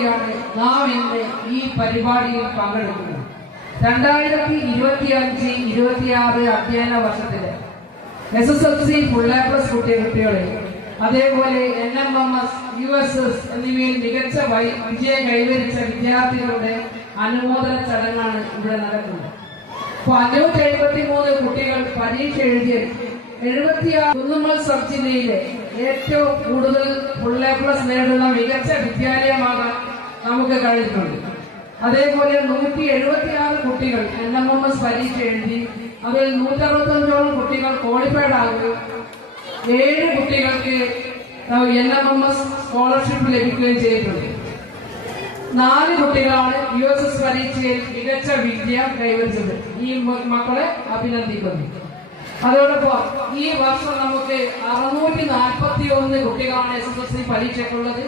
കൂടിയാണ് നാം ഇന്ന് ഈ പരിപാടിയിൽ പങ്കെടുക്കുന്നത്. 2025-26 അധ്യയന വർഷത്തിലെ SSLC ഫുൾ A+ കുട്ടികളെ അതേപോലെ NMMS, USS എന്നിവയിൽ മികച്ച വിജയം കൈവരിച്ച വിദ്യാർത്ഥികളുടെ അനുമോദന ചടങ്ങാണ് ഇവിടെ നടക്കുന്നത്. 573 കുട്ടികൾ പരീക്ഷ എഴുതിയ 76 കുന്നുമ്മൽ സബ് ജില്ലയിലെ ഏറ്റവും കൂടുതൽ ഫുൾ A+ നേടുന്ന മികച്ച വിദ്യാലയമാകാൻ നമുക്ക് കഴിഞ്ഞിട്ടുണ്ട്. അതേപോലെ 176 കുട്ടികൾ NMMS പരീക്ഷ എഴുതി. അതിൽ 165 കുട്ടികൾ ക്വാളിഫൈഡ് ആകുകയും 7 കുട്ടികൾക്ക് NMMS സ്കോളർഷിപ്പ് ലഭിക്കുകയും ചെയ്തിട്ടുണ്ട്. 4 കുട്ടികളാണ് USS പരീക്ഷയിൽ മികച്ച വിജയം കൈവരിച്ചത്. ഈ മക്കളെ അഭിനന്ദിക്കുന്നു. അതോടൊപ്പം ഈ വർഷം നമുക്ക് 641 കുട്ടികളാണ് SSLC പരീക്ഷയ്ക്കുള്ളത്.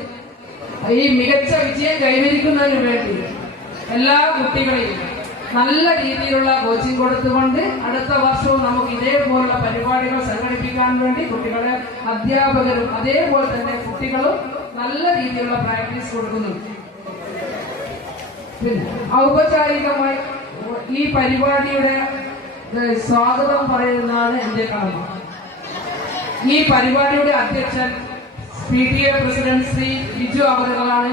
ഈ മികച്ച വിജയം കൈവരിക്കുന്നതിന് വേണ്ടി എല്ലാ കുട്ടികളെയും നല്ല രീതിയിലുള്ള കോച്ചിങ് കൊടുത്തുകൊണ്ട് അടുത്ത വർഷവും നമുക്ക് ഇതേപോലുള്ള പരിപാടികൾ സംഘടിപ്പിക്കാൻ വേണ്ടി കുട്ടികളെ അധ്യാപകരും അതേപോലെ തന്നെ കുട്ടികളും നല്ല രീതിയിലുള്ള പ്രാക്ടീസ് കൊടുക്കുന്നുണ്ട്. പിന്നെ ഔപചാരികമായി ഈ പരിപാടിയുടെ സ്വാഗതം പറയുന്നതാണ് എന്റെ കടമ. ഈ പരിപാടിയുടെ അധ്യക്ഷൻ PTA പ്രസിഡന്റ് ശ്രീ ബിജു അവറുകളാണ്.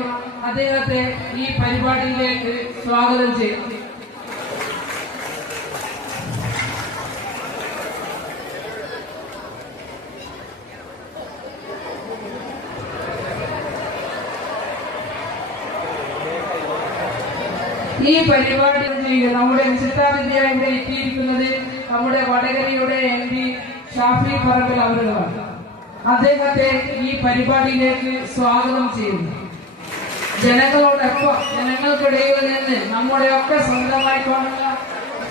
അദ്ദേഹത്തെ ഈ പരിപാടിയിലേക്ക് സ്വാഗതം ചെയ്യും. ഈ പരിപാടി നമ്മുടെ വിശിഷ്ടാതിഥിയായി ഇവിടെ എത്തിയിരിക്കുന്നത് നമ്മുടെ വടകരയുടെ MP ഷാഫി പറമ്പിൽ അവരുകളാണ്. അദ്ദേഹത്തെ ഈ പരിപാടിയിലേക്ക് സ്വാഗതം ചെയ്യുന്നു. ജനങ്ങളോടൊപ്പം ജനങ്ങൾക്കിടയിൽ നിന്ന് നമ്മുടെയൊക്കെ സ്വന്തമായി കാണുന്ന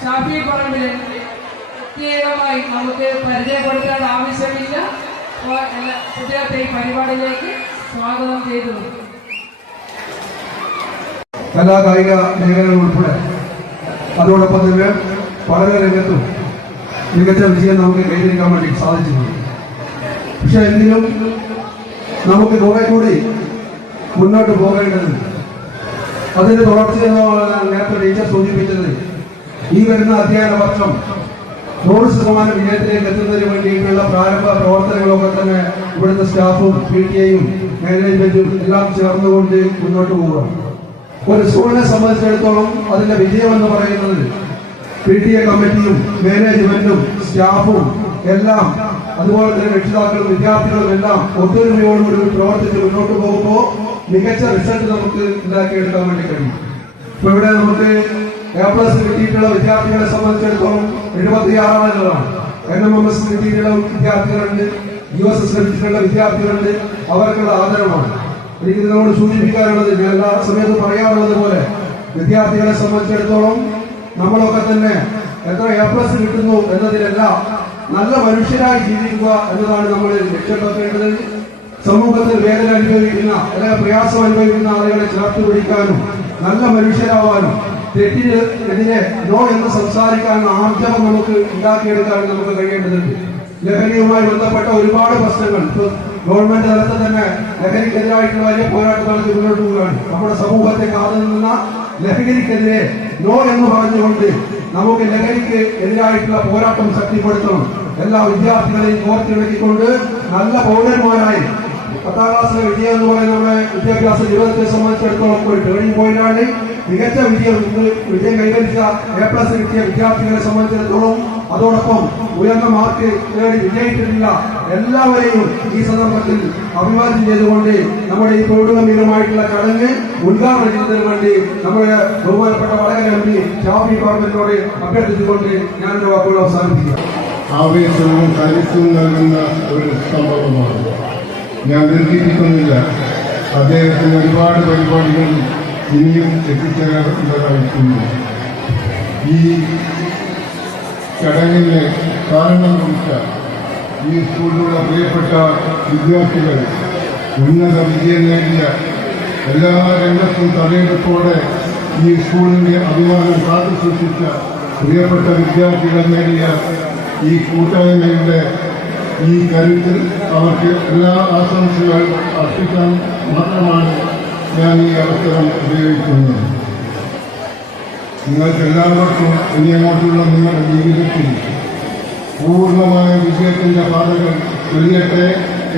ഷാഫി പറമ്പിൽ പ്രത്യേകമായി നമുക്ക് പരിചയപ്പെടുത്തേണ്ട ആവശ്യമില്ല. അദ്ദേഹത്തെ ഈ പരിപാടിയിലേക്ക് സ്വാഗതം ചെയ്തു. കലാകായിക മേഖലകൾ ഉൾപ്പെടെ അതോടൊപ്പം തന്നെ പഠന രംഗത്തും മികച്ച വിജയം നമുക്ക് കൈവരിക്കാൻ വേണ്ടി സാധിച്ചിട്ടുണ്ട്. പക്ഷെ എങ്കിലും നമുക്ക് കുറെ കൂടി മുന്നോട്ട് പോകേണ്ടതുണ്ട്. അതിന്റെ തുടർച്ചയെന്നാണ് നേരത്തെ ടീച്ചർ സൂചിപ്പിച്ചത്. ഈ വരുന്ന അധ്യയന വർഷം 100% വിജയത്തിലേക്ക് എത്തുന്നതിന് വേണ്ടിയിട്ടുള്ള പ്രാരംഭ പ്രവർത്തനങ്ങളൊക്കെ തന്നെ ഇവിടുത്തെ സ്റ്റാഫും PTA-യും മാനേജ്മെന്റും എല്ലാം ചേർന്നുകൊണ്ട് മുന്നോട്ട് പോവുക. ഒരു സ്കൂളിനെ സംബന്ധിച്ചിടത്തോളം അതിന്റെ വിജയം എന്ന് പറയുന്നത് PTA കമ്മിറ്റിയും മാനേജ്മെന്റും സ്റ്റാഫും എല്ലാം അതുപോലെ തന്നെ രക്ഷിതാക്കളും വിദ്യാർത്ഥികളും എല്ലാം ഒത്തൊരുമയോടുകൂടി പ്രവർത്തിച്ച് മുന്നോട്ട് പോകുമ്പോൾ മികച്ച റിസൾട്ട് നമുക്ക് ഉണ്ടാക്കിയെടുക്കാൻ വേണ്ടി കഴിയും. ഇപ്പൊ ഇവിടെ നമുക്ക് A+ കിട്ടിയിട്ടുള്ള വിദ്യാർത്ഥികളെ സംബന്ധിച്ചിടത്തോളം 76 ആളുകളാണ്. NMMS കിട്ടിയിട്ടുള്ള വിദ്യാർത്ഥികളുണ്ട്, USS കിട്ടിയിട്ടുള്ള വിദ്യാർത്ഥികളുണ്ട്. അവർക്കുള്ള ആദരവാണ്. എനിക്ക് ഇതിനോട് സൂചിപ്പിക്കാനുള്ളത്, ഞാൻ എല്ലാ സമയത്തും പറയാറുള്ളത് പോലെ വിദ്യാർത്ഥികളെ സംബന്ധിച്ചിടത്തോളം നമ്മളൊക്കെ തന്നെ എത്ര A+ കിട്ടുന്നു എന്നതിലല്ല, നല്ല മനുഷ്യരായി ജീവിക്കുക എന്നതാണ് നമ്മൾ ലക്ഷ്യം വെക്കേണ്ടത്. സമൂഹത്തിൽ വേദന അനുഭവിക്കുന്ന അല്ലെങ്കിൽ പ്രയാസം അനുഭവിക്കുന്ന ആളുകളെ ചേർത്ത് പിടിക്കാനും നല്ല മനുഷ്യരാവാനും തെറ്റിനെതിരെ നോ എന്ന് സംസാരിക്കാനും ആർജവം നമുക്ക് ഉണ്ടാക്കിയെടുക്കാനും നമുക്ക് കഴിയേണ്ടതുണ്ട്. ലഹരിയുമായി ബന്ധപ്പെട്ട ഒരുപാട് പ്രശ്നങ്ങൾ ഗവൺമെന്റ് തലത്തിൽ തന്നെ ലഹരിക്കെതിരായിട്ടുള്ള വലിയ പോരാട്ടം നടത്തി മുന്നോട്ട് പോവുകയാണ്. നമ്മുടെ സമൂഹത്തെ കാത്തു നിന്ന ലഹരിക്കെതിരെ നോ എന്ന് പറഞ്ഞുകൊണ്ട് നമുക്ക് ലഹരിക്ക് എതിരായിട്ടുള്ള പോരാട്ടം ശക്തിപ്പെടുത്തണം. എല്ലാ വിദ്യാർത്ഥികളെയും കോർത്തിണക്കിക്കൊണ്ട് നല്ല പൗരന്മാരായി 10ാം ക്ലാസ്സിലെ വിജയം എന്ന് പറയുന്ന നമ്മുടെ വിദ്യാഭ്യാസ ജീവിതത്തെ സംബന്ധിച്ചിടത്തോളം ഒരു ടേണിംഗ് പോയിന്റാണ്. മികച്ച വിജയം കൈവരിച്ച A+ കിട്ടിയ വിദ്യാർത്ഥികളെ സംബന്ധിച്ചിടത്തോളം അതോടൊപ്പം ഉയർന്ന മാർക്ക് നേടി വിജയിച്ചിട്ടില്ല എല്ലാവരെയും ഈ സന്ദർഭത്തിൽ അഭിവാദ്യം ചെയ്തുകൊണ്ട് നമ്മുടെ ഈ പ്രൗഢഗംഭീരമായിട്ടുള്ള ചടങ്ങ് ഉദ്ഘാടനം ചെയ്യുന്നതിന് വേണ്ടി നമ്മുടെ ബഹുമാനപ്പെട്ട വടകര MP ഷാഫി പറമ്പിലിനോട് അഭ്യർത്ഥിച്ചുകൊണ്ട് ഞാൻ എന്റെ വാക്കുകൾ അവസാനിപ്പിക്കുക. ആവേശവും കരുത്തും നൽകുന്ന ഒരു സംഭവമാണ്. ഞാൻ ദീർഘിപ്പിക്കുന്നില്ല. അദ്ദേഹത്തിന് ഒരുപാട് പരിപാടികൾ ഇനിയും എത്തിച്ചേരേണ്ടതായിട്ടുണ്ട്. ഈ ചടങ്ങിന് കാരണം കുറിച്ച ഈ സ്കൂളിലുള്ള പ്രിയപ്പെട്ട വിദ്യാർത്ഥികൾ ഉന്നത വിജയം നേടിയ എല്ലാ രംഗത്തും തലയെടുപ്പോടെ ഈ സ്കൂളിന്റെ അഭിമാനം കാത്തു സൂക്ഷിച്ച പ്രിയപ്പെട്ട വിദ്യാർത്ഥികൾ നേടിയ ഈ കൂട്ടായ്മയുടെ ഈ കരുത്തിൽ അവർക്ക് എല്ലാ ആശംസകൾ അർപ്പിക്കാൻ മാത്രമാണ് ഞാൻ ഈ അവസരം അവസരം ഉപയോഗിക്കുന്നു. നിങ്ങൾക്ക് എല്ലാവർക്കും ഇനി അങ്ങോട്ടുള്ള നിങ്ങളുടെ ജീവിതത്തിൽ പൂർണ്ണമായ വിജയത്തിന്റെ പാതകൾ തെളിയട്ടെ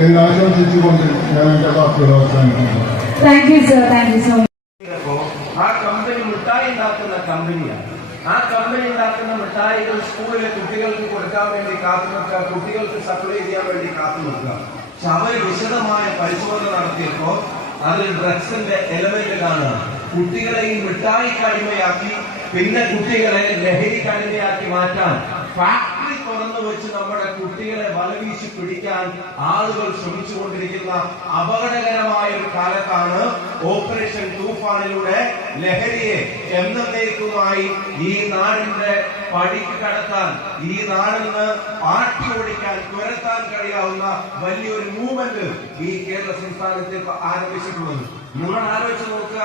എന്ന് ആശംസിച്ചുകൊണ്ട് ഞാൻ എൻ്റെ വാക്കുകൾ അവസാനിക്കുന്നു. Thank you sir, thank you so much. ആ കമ്പനി മിഠായി ഉണ്ടാക്കുന്ന കമ്പനിയാണ്. ആ കമ്പനി ഉണ്ടാക്കുന്ന മിഠായികൾ സ്കൂളിലെ കുട്ടികൾക്ക് കൊടുക്കാൻ വേണ്ടി കാത്തു നിൽക്കുക, കുട്ടികൾക്ക് സപ്ലൈ ചെയ്യാൻ വേണ്ടി കാത്തു നിൽക്കുക. പക്ഷെ അവർ വിശദമായ പരിശോധന നടത്തിയപ്പോൾ അതിൽ ഡ്രഗ്സിന്റെ എലമെന്റ് കാണുക. കുട്ടികളെ ഈ മിഠായിക്ക് അടിമയാക്കി പിന്നെ കുട്ടികളെ ലഹരിക്ക് അടിമയാക്കി മാറ്റാൻ ഫാക്ടറി തുറന്നു വെച്ച് നമ്മുടെ കുട്ടികളെ വലവീശി പിടിക്കാൻ ആളുകൾ ശ്രമിച്ചുകൊണ്ടിരിക്കുന്ന അപകടകരമായ ഒരു കാലത്താണ് ഓപ്പറേഷൻ തൂഫാനിലൂടെ ലഹരിയെ എന്നേക്കുമായി ഈ നാടിന്റെ പടിക്ക് കടത്താൻ, ഈ നാടിൽ നിന്ന് ആട്ടി ഓടിക്കാൻ, തുരത്താൻ കഴിയാവുന്ന വലിയൊരു മൂവ്മെന്റ് ഈ കേരള സംസ്ഥാനത്ത് ആരംഭിച്ചിട്ടുള്ളത്. നിങ്ങൾ ആലോചിച്ച് നോക്കുക,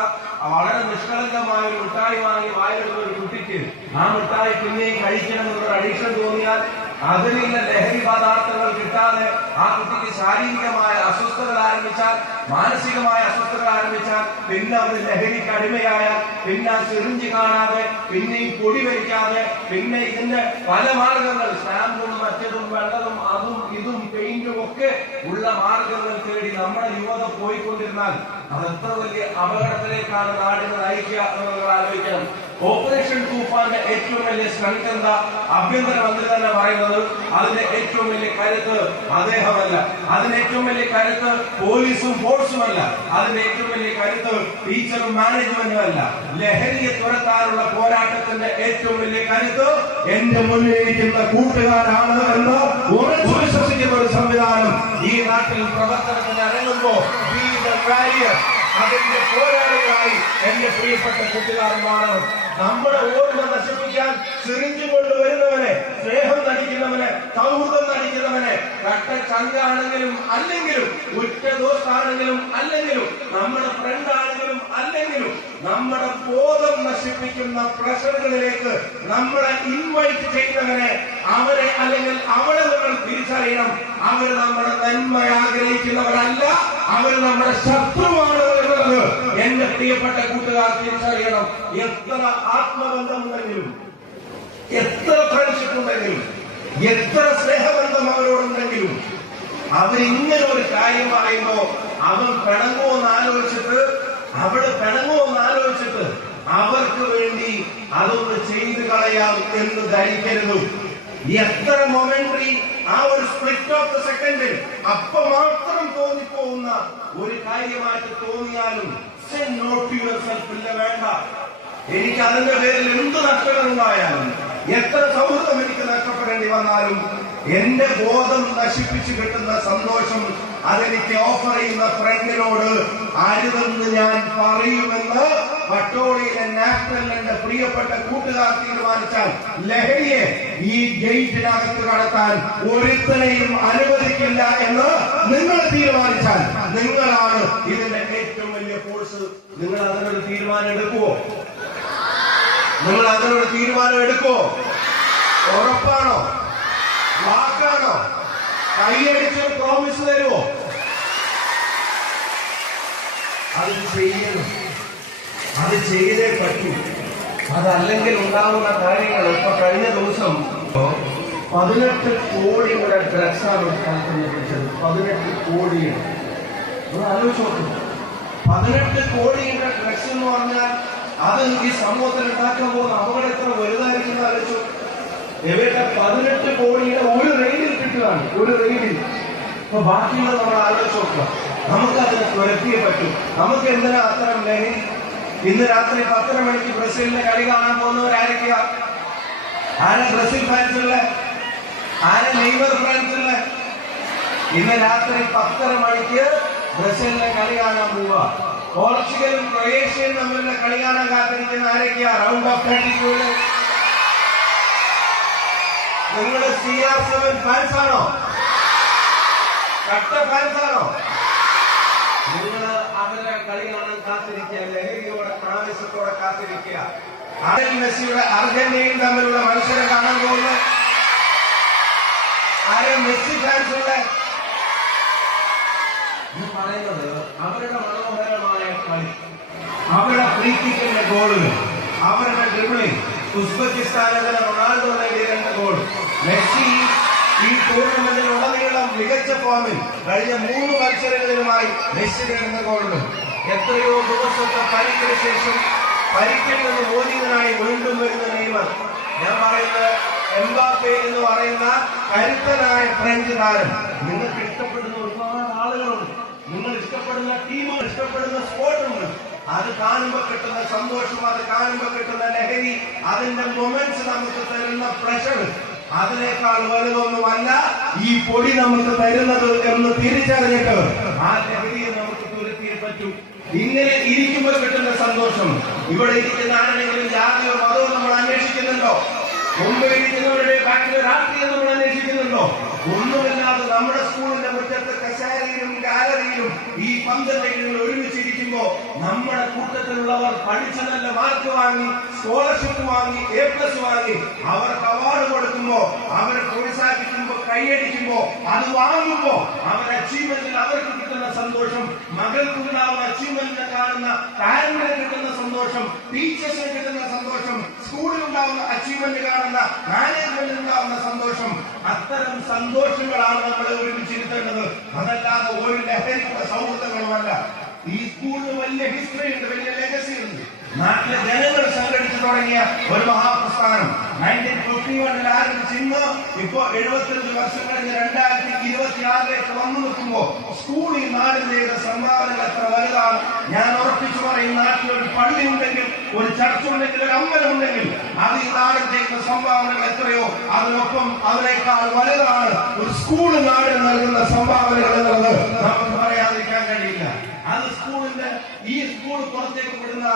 വളരെ നിഷ്കളങ്കമായ ഒരു മിഠായി വാങ്ങി വായിലുള്ള ഒരു കുട്ടിക്ക് ആ മിഠായി പിന്നെയും കഴിക്കണമെന്നൊരു അഡിക്ഷൻ തോന്നിയാൽ അതിലുള്ള ലഹരി പദാർത്ഥങ്ങൾ കിട്ടാതെ ആ കുട്ടിക്ക് ശാരീരികമായ അസ്വസ്ഥതകൾ ആരംഭിച്ചാൽ, മാനസികമായ അസ്വസ്ഥതകൾ ആരംഭിച്ചാൽ, പിന്നെ അവർ ലഹരിക്ക് അടിമയായാൽ, പിന്നെ സിറിഞ്ച് കാണാതെ, പിന്നെയും പൊടി വലിക്കാതെ, പിന്നെ ഇതിന്റെ പല മാർഗങ്ങൾ, സ്റ്റാമ്പും മറ്റതും വെള്ളതും അതും ഇതും പെയിന്റും ഒക്കെ ഉള്ള മാർഗങ്ങൾ തേടി നമ്മുടെ യുവത പോയിക്കൊണ്ടിരുന്നാൽ അതെത്ര വലിയ അപകടത്തിലേക്കാണ് നാടിനെ നയിക്കുക എന്ന് നിങ്ങൾ ആലോചിക്കണം. ഓപ്പറേഷൻ തൂഫാന്റെ ഏറ്റവും വലിയ സ്ട്രെങ്ത് എന്താ? ആഭ്യന്തരമന്ത്രി തന്നെ പറയുന്നത് അതിന്റെ ഏറ്റവും വലിയ കരുത്ത് അദ്ദേഹമല്ല, അതിന്റെ ഏറ്റവും വലിയ കരുത്ത് പോലീസും ഫോഴ്സുമല്ല, അതിന്റെ ഏറ്റവും വലിയ കരുത്ത് ടീച്ചറും മാനേജ്മെന്റും അല്ല. ലഹരിയെ തുരത്താനുള്ള പോരാട്ടത്തിന്റെ ഏറ്റവും വലിയ കരുത്ത് എന്റെ മുന്നിലിരിക്കുന്ന കൂട്ടുകാരാണ് എന്ന് ഉറച്ചു വിശ്വസിക്കുന്ന ഒരു സംവിധാനം ഈ നാട്ടിൽ പ്രവർത്തനത്തിന് ഇറങ്ങുമ്പോ അതിന്റെ പോരാളികളായി എന്റെ പ്രിയപ്പെട്ട കൂട്ടുകാരന്മാരാണ്. നമ്മുടെ ഓർമ്മ നശിപ്പിക്കാൻ സിറിഞ്ച് കൊണ്ടുവരുന്നവനെ, സ്നേഹം നടിക്കുന്നവനെ, സൗഹൃദം നടിക്കുന്നവനെ, കട്ട ചങ്കാണെങ്കിലും അല്ലെങ്കിലും, ഉറ്റ ദോസ്താണെങ്കിലും അല്ലെങ്കിലും, നമ്മുടെ ഫ്രണ്ട് ആണെങ്കിലും അല്ലെങ്കിലും, നമ്മുടെ ബോധം നശിപ്പിക്കുന്ന പ്രഷറുകളിലേക്ക് നമ്മളെ ഇൻവൈറ്റ് ചെയ്യുന്നവനെ, അവരെ അല്ലെങ്കിൽ അവളെ നമ്മൾ തിരിച്ചറിയണം. അവർ നമ്മുടെ നന്മ ആഗ്രഹിക്കുന്നവരല്ല, അവർ നമ്മുടെ ശത്രുവാണ് എന്നുള്ളത് എന്റെ പ്രിയപ്പെട്ട കൂട്ടുകാർ തിരിച്ചറിയണം. എത്ര ആത്മബന്ധമുണ്ടെങ്കിലും, എത്ര ഫ്രണ്ട്ഷിപ്പ് ഉണ്ടെങ്കിലും, എത്ര സ്നേഹബന്ധം അവരോടുണ്ടെങ്കിലും, അവരിങ്ങനെ ഒരു കാര്യം പറയുമ്പോ അവൻ പിണങ്ങുമെന്ന് ആലോചിച്ചിട്ട്, അവള് പിണങ്ങുമെന്ന് ആലോചിച്ചിട്ട് അവർക്ക് വേണ്ടി അതൊന്ന് ചെയ്തു കളയാം എന്ന് ധരിക്കരുത്. എത്ര മൊമെന്ററി ആ ഒരു സ്പ്ലിറ്റ് ഓഫ് ദ സെക്കൻഡിൽ അപ്പൊ മാത്രം തോന്നിപ്പോകുന്ന ഒരു കാര്യമായിട്ട് തോന്നിയാലും നോട്ട് യുവർ സെൽഫ് ഇല്ല, വേണ്ട. എനിക്ക് അതിന്റെ പേരിൽ എന്ത് നഷ്ടങ്ങളുണ്ടായാലും, എത്ര സൗഹൃദം എനിക്ക് നഷ്ടപ്പെടേണ്ടി വന്നാലും, എന്റെ ബോധം നശിപ്പിച്ചു കിട്ടുന്ന സന്തോഷം അതെനിക്ക് ഓഫർ ചെയ്യുന്ന ഫ്രണ്ടിനോട് അരുതെന്ന് ഞാൻ പറയുമെന്ന് പട്ടോളിയിലെ നാഷണലിന്റെ പ്രിയപ്പെട്ട കൂട്ടുകാർ തീരുമാനിച്ചാൽ, ലഹരിയെ ഈ ഗേറ്റിനകത്ത് കടത്താൻ ഒരുത്തനെയും അനുവദിക്കില്ല എന്ന് നിങ്ങൾ തീരുമാനിച്ചാൽ, നിങ്ങളാണ് ഇതിന്റെ ഏറ്റവും വലിയ ഫോഴ്സ്. നിങ്ങൾ അതിനൊരു തീരുമാനം എടുക്കുവോ? നിങ്ങൾ അതിനൊരു തീരുമാനം എടുക്കുവോ? ഉറപ്പാണോ? വാക്കാണോ? കൈയടിച്ച് പ്രോമിസ് തരുമോ? അത് ചെയ്യണം, അത് ചെയ്തേ പറ്റൂ. അതല്ലെങ്കിൽ ഉണ്ടാവുന്ന കാര്യങ്ങൾ ഇപ്പൊ കഴിഞ്ഞ ദിവസം 18 കോടിയുടെ ഡ്രഗ്സാണ് ഉൽപ്പാദിപ്പിച്ചത്. 18 കോടിയുടെ, ആലോചിച്ച് നോക്കും. 18 കോടിയുടെ ഡ്രഗ്സ് എന്ന് പറഞ്ഞാൽ അത് ഈ സമൂഹത്തിൽ ഉണ്ടാക്കാൻ പോകുന്ന അപകടം എത്ര വലുതായിരിക്കും ആലോചിച്ചു. ഇവരുടെ 18 കോടിയുടെ ഒരു റെയിലിൽ കിട്ടുകയാണ്, ഒരു റെയിലിൽ. അപ്പൊ ബാക്കിയുള്ളത് നമ്മൾ ആലോചിച്ച് നോക്കുക. നമുക്ക് അതിനെ തുരത്തിയേ പറ്റൂ. നമുക്ക് എന്തിനാ അത്തരം ലഹരി? ഇന്ന് രാത്രി 10:30 മണിക്ക് ബ്രസീലിന്റെ കളി കാണാൻ പോകുന്നവരായിരിക്കുക. ആരാ ബ്രസീൽ ഫാൻസുള്ള? ആരാ നെയ്മർ ഫാൻസുള്ള? ഇന്ന് രാത്രി 10:30 മണിക്ക് ബ്രസീലിന്റെ കളി കാണാൻ പോവുക. പോർച്ചുഗലും ക്രൊയേഷ്യയും തമ്മിലുള്ള കളി കാണാൻ കാത്തിരിക്കുന്ന ആരൊക്കെയാ? Round of 32. നിങ്ങളുടെ CR7 ഫാൻസ് ആണോ? കട്ട ഫാൻസ് ആണോ? നിങ്ങൾ അവരുടെ കളി കാണാൻ കാത്തിരിക്കുക, ലഹരിയോടെ ആവേശത്തോടെ കാത്തിരിക്കുക. മെസ്സിയുടെ അർജന്റീനയും തമ്മിലുള്ള മത്സരം കാണാൻ പോകുന്നു. ആരെ മെസ്സി ഫാൻസുള്ള പറയുന്നത് അവരുടെ മനോഹരമായ കളി അവരുടെ ഫ്രീ കിക്കിന്റെ ഗോളുകൾ, അവരുടെ ഡ്രിബിളിംഗ്, ഉസ്ബെക്കിസ്ഥാനെതിരെ റൊണാൾഡോ നേടിയ 2 ഗോൾ, മെസ്സി ഈ ടൂർണമെന്റിൽ ഉടനീളം മികച്ച ഫോമിൽ കഴിഞ്ഞ 3 മത്സരങ്ങളിലുമായി മെസ്സി നേടുന്ന ഗോളുകൾ, എത്രയോ ദിവസത്തെ പരിക്കിന് ശേഷം പരിക്കിൽ നിന്ന് മോചിതനായി വീണ്ടും വരുന്ന നെയ്മർ, ഞാൻ പറയുന്നത് എംബാപ്പെ എന്ന് പറയുന്ന കരുത്തനായ ഫ്രഞ്ച് താരം. നിങ്ങൾക്ക് ഇഷ്ടപ്പെടുന്ന ഒരുപാട് ആളുകളുണ്ട്, നിങ്ങൾ ഇഷ്ടപ്പെടുന്ന ടീമുകൾ, ഇഷ്ടപ്പെടുന്ന സ്പോർട്ടുണ്ട്. അത് കാണുമ്പോൾ കിട്ടുന്ന സന്തോഷം, അത് കാണുമ്പോൾ കിട്ടുന്ന ലഹരി, അതിന്റെ മൊമെന്റ്സ് നമുക്ക് തരുന്ന പ്രഷർ, അതിനേക്കാൾ വലുതൊന്നുമല്ല ഈ പൊടി നമുക്ക് തരുന്നത് എന്ന് തിരിച്ചറിഞ്ഞിട്ട് ആ ലഹരിയെ നമുക്ക് തുരത്തിയേ പറ്റൂ. ഇങ്ങനെ ഇരിക്കുമ്പോൾ കിട്ടുന്ന സന്തോഷം, ഇവിടെ ഇരിക്കുന്ന ആരെങ്കിലും ജാതിയോ മതമോ നമ്മൾ അന്വേഷിക്കുന്നുണ്ടോ? മുമ്പ് ഇരിക്കുന്നവരുടെ ബാക്കിലെ രാഷ്ട്രീയം നമ്മൾ അന്വേഷിക്കുന്നുണ്ടോ? ഒന്നുമില്ലാതെ നമ്മുടെ സ്കൂളിന്റെ മുറ്റത്ത് കസേരയിലും ഗാലറിയിലും ഈ 12 ഒരുമിച്ചിരിക്കുമ്പോ നമ്മുടെ കൂട്ടത്തിലുള്ളവർ പഠിച്ച നല്ല മാർക്ക് വാങ്ങി, സ്കോളർഷിപ്പ് വാങ്ങി, A+ വാങ്ങി, അവർക്ക് അവാർഡ് കൊടുക്കുമ്പോ, അവരെ പ്രോത്സാഹിപ്പിക്കുമ്പോ, കൈയടിക്കുമ്പോ, അത് വാങ്ങുമ്പോ അവരുടെ അച്ചീവ്മെന്റിൽ അവർക്ക് കിട്ടുന്ന സന്തോഷം, മകൾക്കുണ്ടാവുന്ന അച്ചീവ്മെന്റിനെ കാണുന്ന പാരന്റിന് കിട്ടുന്ന സന്തോഷം, ടീച്ചേഴ്സിന് കിട്ടുന്ന സന്തോഷം, സ്കൂളിലുണ്ടാവുന്ന അച്ചീവ്മെന്റ് കാണുന്ന മാനേജ്മെന്റിനുണ്ടാവുന്ന സന്തോഷം, അത്തരം സന്തോഷങ്ങളാണ് നമ്മൾ ഒരുമിച്ചിരുത്തേണ്ടത്. അതല്ലാതെ ഒരു ലഹരിയുടെ സൗഹൃദങ്ങളുമല്ല. ഈ സ്കൂളിന് വലിയ ഹിസ്റ്ററി ഉണ്ട്, വലിയ ലെഗസി ഉണ്ട്. നാട്ടിലെ ജനങ്ങൾ സംഘടിച്ചു തുടങ്ങിയ ഒരു മഹാപ്രസ്ഥാനം 1951 ആരംഭിച്ച് ഇന്ന് ഇപ്പോ 75 വർഷം കഴിഞ്ഞ് 2026 വന്നു നിൽക്കുമ്പോ സ്കൂൾ ഈ നാടിന് ചെയ്ത സംഭാവനകൾ എത്ര വലുതാണ്. ഞാൻ ഉറപ്പിച്ചു പറയും, നാട്ടിൽ ഒരു പള്ളി ഉണ്ടെങ്കിൽ, ഒരു ചർച്ച ഉണ്ടെങ്കിൽ, ഒരു അമ്പലം ഉണ്ടെങ്കിൽ അത് ഈ നാടിന് ചെയ്യുന്ന സംഭാവനകൾ എത്രയോ അതിനൊപ്പം അതിനേക്കാൾ വലുതാണ് ഒരു സ്കൂൾ നാടിന് നൽകുന്ന സംഭാവനകൾ എന്നുള്ളത് നമുക്ക് പറയാതിരിക്കാൻ കഴിയില്ല. അത് സ്കൂളിന്റെ ഈ സ്കൂൾ പുറത്തേക്ക് വിടുന്ന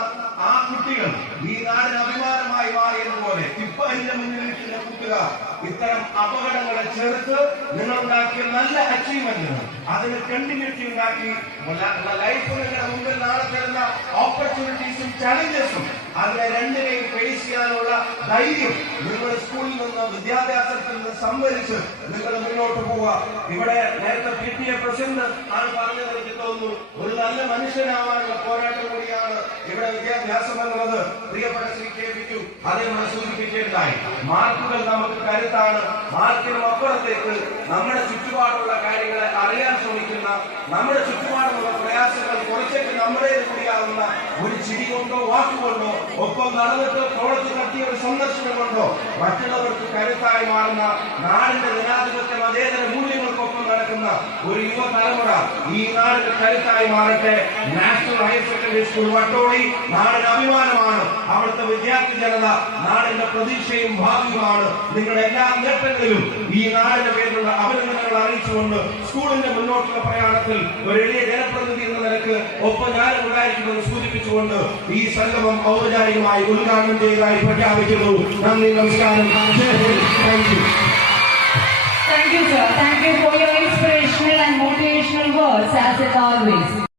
ആ കുട്ടികൾ ഈ നാടിന് അഭിമാനമായി മാറിയതുപോലെ ഇപ്പൊ എന്റെ മുന്നിലിരിക്കുന്ന കൂട്ടുകാർ ഇത്തരം അപകടങ്ങളെ ചേർത്ത് നിങ്ങളുണ്ടാക്കിയ നല്ല അച്ചീവ്മെന്റുകൾ, അതിന് കണ്ടിന്യൂറ്റി ഉണ്ടാക്കി ലൈഫ് നിങ്ങളുടെ മുമ്പിൽ നാളെ തരുന്ന ഓപ്പർച്യൂണിറ്റീസും ചലഞ്ചസും അതിനെ രണ്ടിനെയും ഫേസ് ചെയ്യാനുള്ള ധൈര്യം നിങ്ങൾ സ്കൂളിൽ നിന്ന്, വിദ്യാഭ്യാസത്തിൽ നിന്ന് സംഭരിച്ച് നിങ്ങൾ മുന്നോട്ട് പോവുക. ഇവിടെ നേരത്തെ PTA പ്രസിഡന്റ് ആണ് പറഞ്ഞത്, എനിക്ക് തോന്നുന്നു ഒരു നല്ല മനുഷ്യനാവാനുള്ള പോരാട്ടം കൂടിയാണ് ഇവിടെ വിദ്യാഭ്യാസം എന്നുള്ളത്. പ്രിയപ്പെട്ട ശ്രീ KPQ അതേപോലെ സൂചിപ്പിക്കേണ്ടതായി, മാർക്കുകൾ നമുക്ക് കരുത്താണ്. മാർക്കിനും അപ്പുറത്തേക്ക് നമ്മുടെ ചുറ്റുപാടുള്ള കാര്യങ്ങളെ അറിയാൻ ശ്രമിക്കുന്ന, നമ്മുടെ ചുറ്റുപാടുള്ള പ്രയാസങ്ങൾ കുറച്ചൊക്കെ നമ്മുടെ കൂടിയാവുന്ന ഒരു ചിരി കൊണ്ടോ വാക്കുകൊണ്ടോ, ഒപ്പം നടന്നിട്ട് തോളത്ത് കട്ടിയ ഒരു സന്ദർശനം കൊണ്ടോ മറ്റുള്ളവർക്ക് കരുത്തായി മാറുന്ന, നാടിന്റെ ജനാധിപത്യ മതേതര മൂല്യങ്ങൾക്കൊപ്പം നടക്കുന്ന ഒരു യുവതലമുറ ഈ നാടിന്റെ കരുത്തായി മാറട്ടെ. National higher secondary school Vattoli നാടിന് അഭിമാനമാണ്. അവിടുത്തെ വിദ്യാർത്ഥി ജനത നാടിന്റെ പ്രതീക്ഷയും ഭാവിയുമാണ്. നിങ്ങളുടെ എല്ലാ നേട്ടങ്ങളിലും ഈ നാടിന്റെ പേരിലുള്ള അഭിനന്ദനങ്ങൾ അറിയിച്ചുകൊണ്ട് സ്കൂളിന്റെ മുന്നോട്ടുള്ള പ്രയാണത്തിൽ ഒരു എളിയ ജനപ്രതിനിധി എന്ന നിലക്ക് ഒപ്പം ഞാനും ഉണ്ടായിരിക്കുമെന്ന് സൂചിപ്പിച്ചുകൊണ്ട് ഈ സംഗമം ഔപചാരികമായി ഉദ്ഘാടനം ചെയ്തതായി പ്രഖ്യാപിക്കുന്നു. നന്ദി, നമസ്കാരം. Thank you, sir. Thank you for your inspirational and motivational words, as it always.